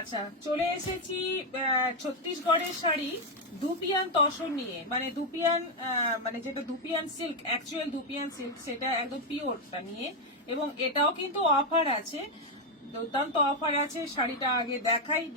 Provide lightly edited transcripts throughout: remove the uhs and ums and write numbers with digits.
আচ্ছা, চলে এসেছি ছত্তিশগড়ের শাড়ি দুপিয়ান তসর নিয়ে। মানে দুপিয়ান, মানে যেটা dupion silk, actual dupion silk, সেটা একদম পিওরটা নিয়ে। এবং এটাও কিন্তু অফার আছে, দুর্দান্ত অফার আছে। শাড়িটা আগে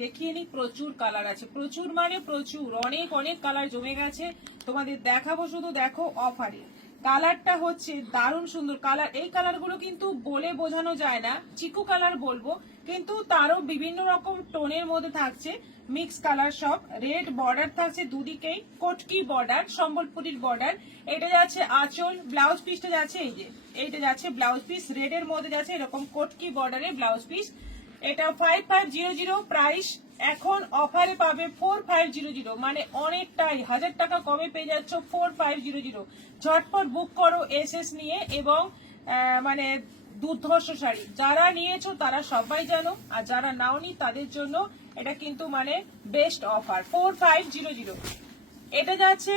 দেখিয়ে নি। প্রচুর কালার আছে, প্রচুর মানে প্রচুর, অনেক অনেক কালার জমে গেছে। তোমাদের দেখাবো, শুধু দেখো অফারে। কালারটা হচ্ছে দারুণ সুন্দর কালার। এই কালারগুলো কিন্তু বলে বোঝানো যায় না, চিকু কালার বলবো, কিন্তু তারও বিভিন্ন রকম টোনের মধ্যে থাকছে, মিক্স কালার সব। রেড বর্ডার থাকছে দুদিকেই, কটকি বর্ডার, সম্বলপুরীর বর্ডার। এটা যাচ্ছে আঁচল, ব্লাউজ পিসটা যাচ্ছে এই যে, এইটা যাচ্ছে ব্লাউজ পিস, রেড এর মধ্যে যাচ্ছে এরকম কটকি বর্ডারে ব্লাউজ পিস। এটা 5500 প্রাইস। এখন অফারে পাবে 4500, মানে অনেকটাই 1000 টাকা কমে পেয়ে যাচ্ছ 4500। ঝটপট বুক করো এসএস নিয়ে। এবং মানে দুর্ধর্ষ শাড়ি, যারা নিয়েছো তারা সবাই জানো, আর যারা নাওনি তাদের জন্য এটা কিন্তু মানে বেস্ট অফার 4500। এটা যাচ্ছে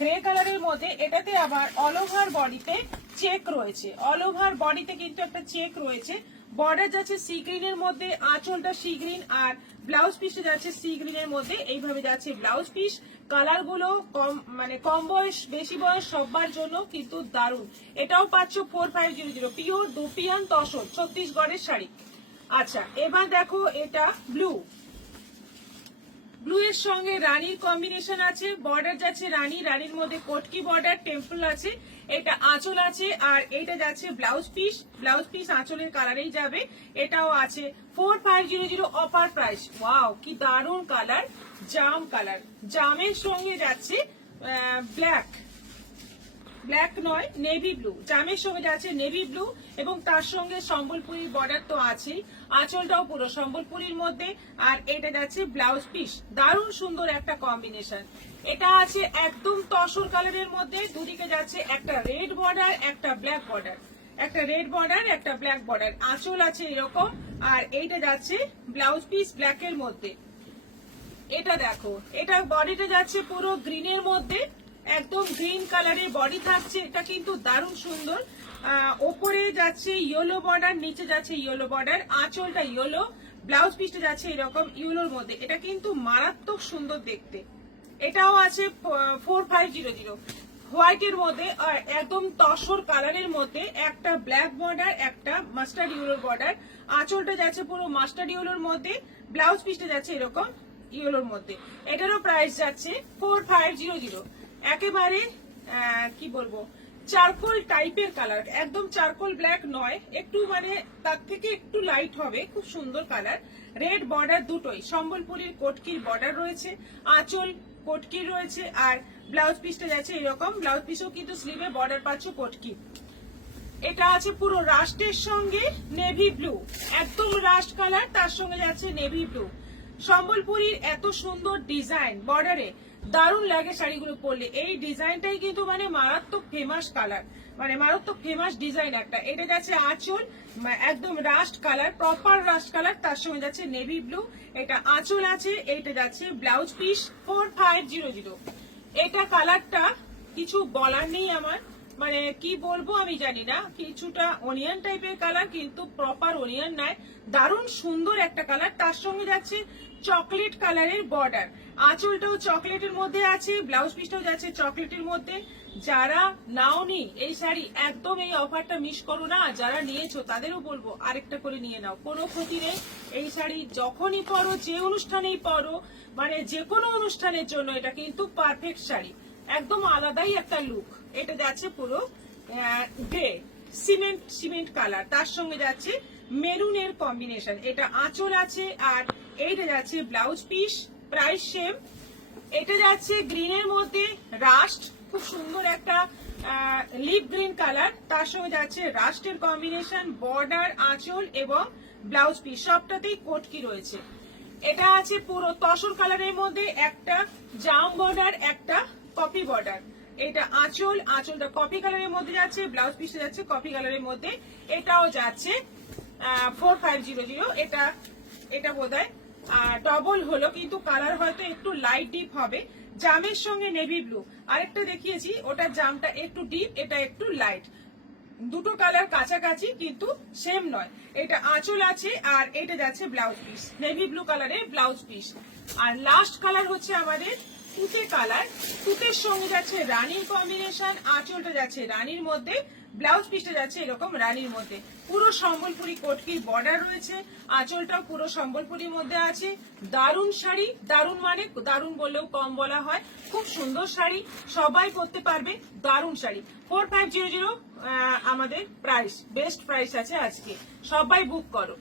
গ্রে কালারের মধ্যে, এটাতে আবার অল ওভার বডিতে চেক রয়েছে, অল ওভার বডিতে কিন্তু একটা চেক রয়েছে। বর্ডার যাচ্ছে সি গ্রিনের মধ্যে, আঁচলটা সি গ্রিন, আর ব্লাউজ পিসে যাচ্ছে সি গ্রিনের মধ্যে। এইভাবে যাচ্ছে ব্লাউজ পিস। কালার গুলো কম, মানে কম বয়স বেশি বয়স সবার জন্য কিন্তু দারুণ। এটাও পাচ্ছ 4500, পিওর দুপিয়ান তসর, ছত্তিশগড়ের শাড়ি। আচ্ছা, এবার দেখো এটা ব্লু, ব্লু এর সঙ্গে রানীর কম্বিনেশন আছে। বর্ডার যাচ্ছে রানী, রানীর মধ্যে কটকি বর্ডার, টেম্পল আছে। এটা আঁচল আছে, আর এটা যাচ্ছে ব্লাউজ পিস, ব্লাউজ পিস আঁচলের কালারেই যাবে। এটাও আছে 4500 অফার প্রাইস। ওয়াও, কি দারুণ কালার, জাম কালার। জামের সঙ্গে যাচ্ছে ব্ল্যাক, ব্ল্যাক নয় নেভি ব্লু, জামের সঙ্গে যাচ্ছে নেভি ব্লু। এবং তার সঙ্গে সম্বলপুরীর বর্ডার তো আছেই, আঁচলটাও পুরো সম্বলপুরীর মধ্যে। আর এটা যাচ্ছে ব্লাউজ পিস, দারুণ সুন্দর একটা কম্বিনেশন। এটা আছে একদম তসর কালারের মধ্যে, দুদিকে যাচ্ছে একটা রেড বর্ডার, একটা ব্ল্যাক বর্ডার, একটা রেড বর্ডার, একটা ব্ল্যাক বর্ডার। আঁচল আছে এরকম, আর এইটা যাচ্ছে ব্লাউজ পিস ব্ল্যাকের মধ্যে। এটা দেখো, এটা বডিটা যাচ্ছে পুরো গ্রিনের মধ্যে, একদম গ্রিন কালারের বডি থাকছে। এটা কিন্তু দারুণ সুন্দর। ওপরে যাচ্ছে ইয়েলো বর্ডার, নিচে যাচ্ছে ইয়েলো বর্ডার, আঁচলটা ইয়েলো, ব্লাউজ পিসটা যাচ্ছে এরকম ইয়েলোর মধ্যে। এটা কিন্তু মারাত্মক সুন্দর দেখতে। এটাও আছে 4500 হোয়াইটের মধ্যে, আর একদম তসর কালারের মধ্যে। একটা ব্ল্যাক বর্ডার, একটা মাস্টার্ড ইয়েলোর বর্ডার। আঁচলটা যাচ্ছে পুরো মাস্টার্ড ইয়েলোর মধ্যে, ব্লাউজ পিসটা যাচ্ছে এরকম ইয়েলোর মধ্যে। এটারও প্রাইস যাচ্ছে 4500। একেবারে কি বলবো, চারকোল টাইপের কালার, একদম চারকোল ব্ল্যাক নয়, একটু মানে তার থেকে একটু লাইট হবে, খুব সুন্দর কালার। রেড বর্ডার দুটোই, সম্বলপুরীর কটকির বর্ডার রয়েছে, আঁচল কটকির রয়েছে, আর ব্লাউজ পিসটা যাচ্ছে এরকম। ব্লাউজ পিসও কিন্তু স্লিভে বর্ডার পাচ্ছ কটকি। এটা আছে পুরো রাস্টের সঙ্গে নেভি ব্লু, একদম রাস্ট কালার, তার সঙ্গে যাচ্ছে নেভি ব্লু। সম্বলপুরীর এত সুন্দর ডিজাইন বর্ডারে, দারুণ লাগে শাড়িগুলো পরলে। এই ডিজাইনটাই কিন্তু মানে মারাত্মক ফেমাস কালার, মানে মারাত্মক ফেমাস ডিজাইন একটা। এটা যাচ্ছে আঁচল, একদম rushed colour, proper rushed colour, তার সঙ্গে যাচ্ছে নেভি ব্লু। এটা আঁচল আছে, এইটা যাচ্ছে ব্লাউজ পিস 4500। এটা কালারটা কিছু বলার নেই আমার, মানে কি বলবো আমি জানি না, কিছুটা অনিয়ন টাইপের কালার, কিন্তু প্রপার অনিয়ন নয়, দারুণ সুন্দর একটা কালার। তার সঙ্গে যাচ্ছে চকলেট কালারের বর্ডার, আঁচলটাও চকলেটের মধ্যে আছে, ব্লাউজ পিসটাও যাচ্ছে চকলেটের মধ্যে। যারা নাওনি এই শাড়ি, একদম এই অফারটা মিস করো না। যারা নিয়েছো তাদেরও বলবো আরেকটা করে নিয়ে নাও, কোনো ক্ষতি নেই। এই শাড়ি যখনই পরো, যে অনুষ্ঠানেই পরো, মানে যে কোনো অনুষ্ঠানের জন্য এটা কিন্তু পারফেক্ট শাড়ি, একদম আলাদাই একটা লুক। এটা যাচ্ছে পুরো গ্রে সিমেন্ট সিমেন্ট কালার, তার সঙ্গে যাচ্ছে মেরুনের কম্বিনেশন। এটা আঁচল আছে, আর এইটা যাচ্ছে ব্লাউজ পিস, প্রাইস সেম। এটা যাচ্ছে গ্রিনের মধ্যে রাস্ট, খুব সুন্দর একটা লিপ গ্রিন কালার, তার সঙ্গে যাচ্ছে রাস্টের কম্বিনেশন। বর্ডার, আঁচল এবং ব্লাউজ পিস সবটাতেই কটকি রয়েছে। এটা আছে পুরো তসর কালারের মধ্যে, একটা জাম বর্ডার, একটা কপি বর্ডার। এটা আঁচল, আঁচলটা কপি কালারের মধ্যে যাচ্ছে, ব্লাউজ পিসটা যাচ্ছে কপি কালারের মধ্যে। এটাও যাচ্ছে 4500। এটা এটা বোধহয় ডবল হলো, কিন্তু কালার হয়তো একটু লাইট ডিপ হবে। জামের সঙ্গে নেভি ব্লু, আরেকটা দেখিয়েছি, ওটা জামটা একটু ডিপ, এটা একটু লাইট। দুটো কালার কাছাকাছি কিন্তু সেম নয়। এটা আঁচল আছে আর এটা যাচ্ছে ব্লাউজ পিস, নেভি ব্লু কালারের ব্লাউজ পিস। আর লাস্ট কালার হচ্ছে আমাদের তুতে কালার, তুতের সঙ্গে যাচ্ছে রানীর কম্বিনেশন, আঁচলটা যাচ্ছে রানীর মধ্যে, ব্লাউজ পিসটা যাচ্ছে এরকম রানীর মধ্যে। পুরো সম্বলপুরি কোটকির বর্ডার রয়েছে, আঁচলটাও পুরো সম্বলপুরির মধ্যে আছে। দারুণ শাড়ি, দারুণ মানে দারুণ বললেও কম বলা হয়, খুব সুন্দর শাড়ি, সবাই পরতে পারবে, দারুণ শাড়ি। 4500 আমাদের প্রাইস, বেস্ট প্রাইস আছে আজকে, সবাই বুক করো।